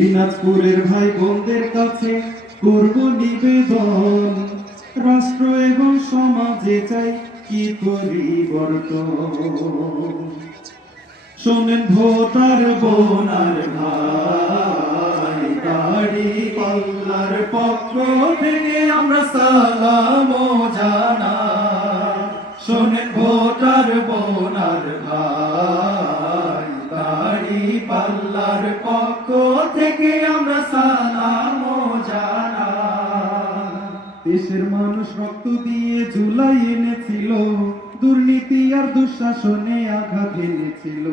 দিনাজপুরের ভাই বোনদের কাছে করব নিবেদন। রাষ্ট্র এবং সমাজে চাই কি পরিবর্তন। শোনেন ভোটার বোনার ভাই, গাড়ি পাল্লার পক্ষ থেকে আমরা সালাম জানাই। শোনেন ভোটার বোনার ভাই রক্ত দিয়ে জুলাই এনেছিল, দুর্নীতি আর দুঃশাসনে আঘাত এনেছিল।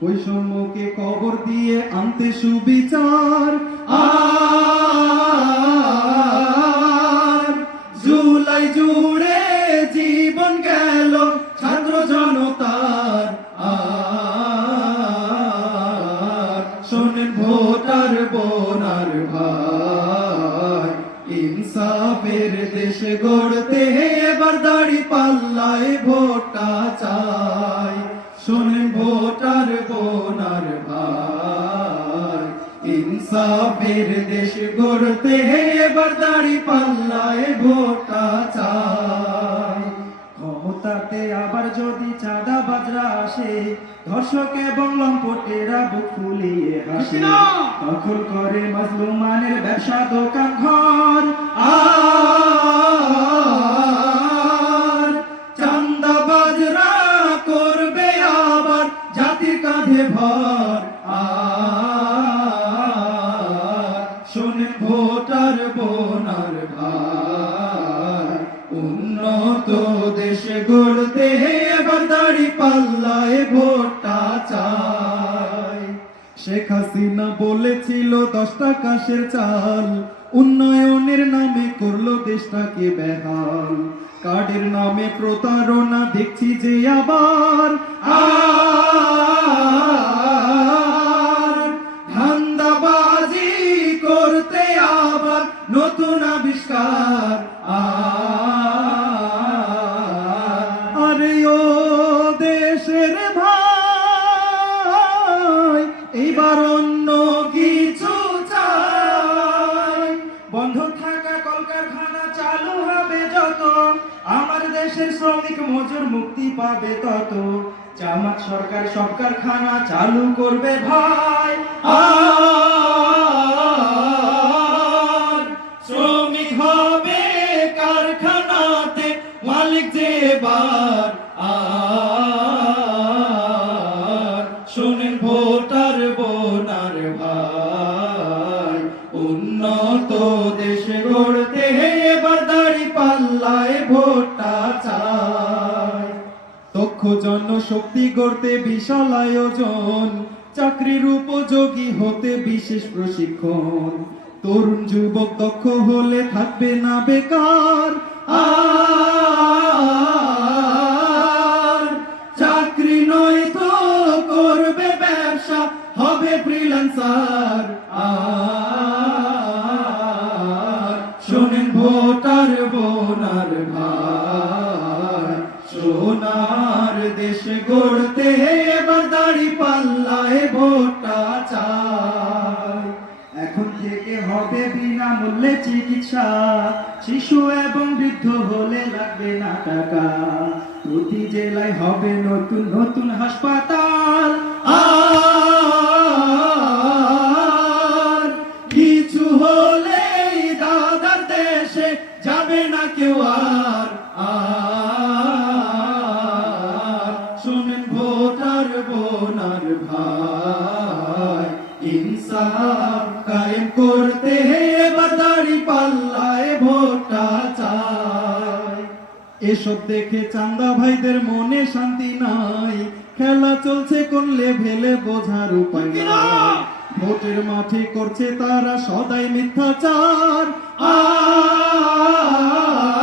বৈষম্যকে কবর দিয়ে আনতে সুবিচার জুলাই জুড়ে জীবন গেল ছাত্র জনতার ইনসাফের দেশ গড়তে এবার দাড়ি পাল্লায় ভোটা চাই। শোনেন ভোটার বোনার ভাই ইনসাফের দেশ গড়তে এবার দাড়ি পাল্লায় ভোটটা চাই। ক্ষমতাতে আবার যদি চাঁদা বাজরা আসে, ধর্ষক এবং লম্পটেরা বুক ফুলিয়ে হাসে। দখল করে মাজলুমানের ব্যবসা দোকান ঘর। আর ভর। শোনে ভোটার উন্নত দেশ গড়তে এবার দাড়ি পাল্লায় ভোটটা হাসিনা বলেছিল দশ টাকা সের চাল উন্নয়নের নামে করল দেশটাকে বেহাল। কার্ডের নামে প্রতারণা দেখছি যে আবার আর মজুর মুক্তি পাবে তত। জামাত সরকার সব কারখানা চালু করবে ভাই। শ্রমিক হবে কারখানাতে, মালিক যে এবার আর শোনেন ভোটার বোনার ভাই, উন্নত দেশ গড়তে জনশক্তি গড়তে বিশাল আয়োজন। চাকরির উপযোগী হতে বিশেষ প্রশিক্ষণ। তরুণ যুবক দক্ষ হলে থাকবে না বেকার। চাকরি নয় তো করবে ব্যবসা, হবে ফ্রিল্যান্সার চিকিৎসা শিশু এবং বৃদ্ধ হলে লাগবে না টাকা। প্রতি জেলায় হবে নতুন নতুন হাসপাতাল। কিছু দাদার দেশে যাবে না কেউ আর শোনেন ভোটার বোনার ভাই, ইনসাফ করতে হে বাজারি পাল্লায় ভোটা চাই। এসব দেখে চান্দা ভাইদের মনে শান্তি নাই। খেলা চলছে কোন লেভেলে বোঝার উপায় নাই। ভোটের মাঠে করছে তারা সদাই মিথ্যাচার। তবু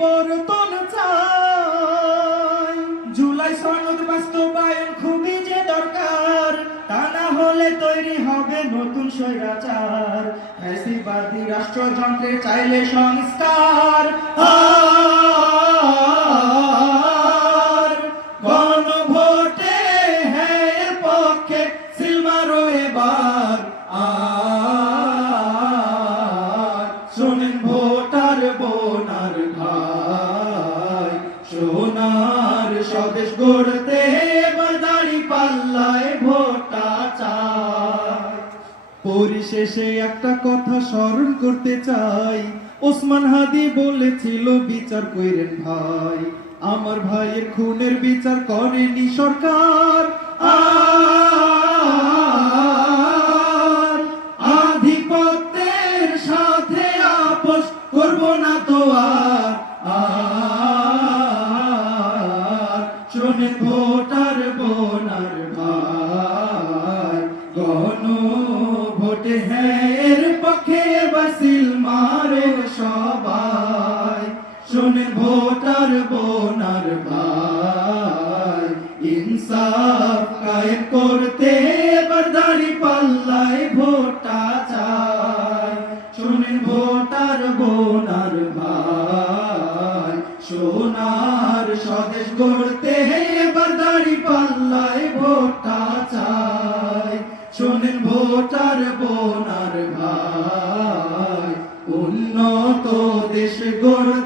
পরিবর্তন চাই। জুলাই সনদ বাস্তবায়ন খুবই যে দরকার, তা না হলে তৈরি হবে নতুন স্বৈরাচার। ফ্যাসিবাদী রাষ্ট্রযন্ত্রে চাইলে সংস্কার পরিশেষে একটা কথা স্মরণ করতে চাই। ওসমান হাদি বলেছিল, বিচার কইরেন ভাই। আমার ভাইয়ের খুনের বিচার করেনি সরকার। আধিপত্যের সাথে আপোষ করব না তো আর। শোনে ভোটার বোনার ভোটার বোনার ভাই, ইনসাফ কায়েম করতে এবার পাল্লায় ভোটা চাই। শোনে ভোটার বোনার ভাই, সোনার স্বদেশ গড়তে এবার দাড়ি পাল্লায় ভোটা চাই। শোনেন ভোটার বোনার ভাই, উন্নত দেশ গড়তে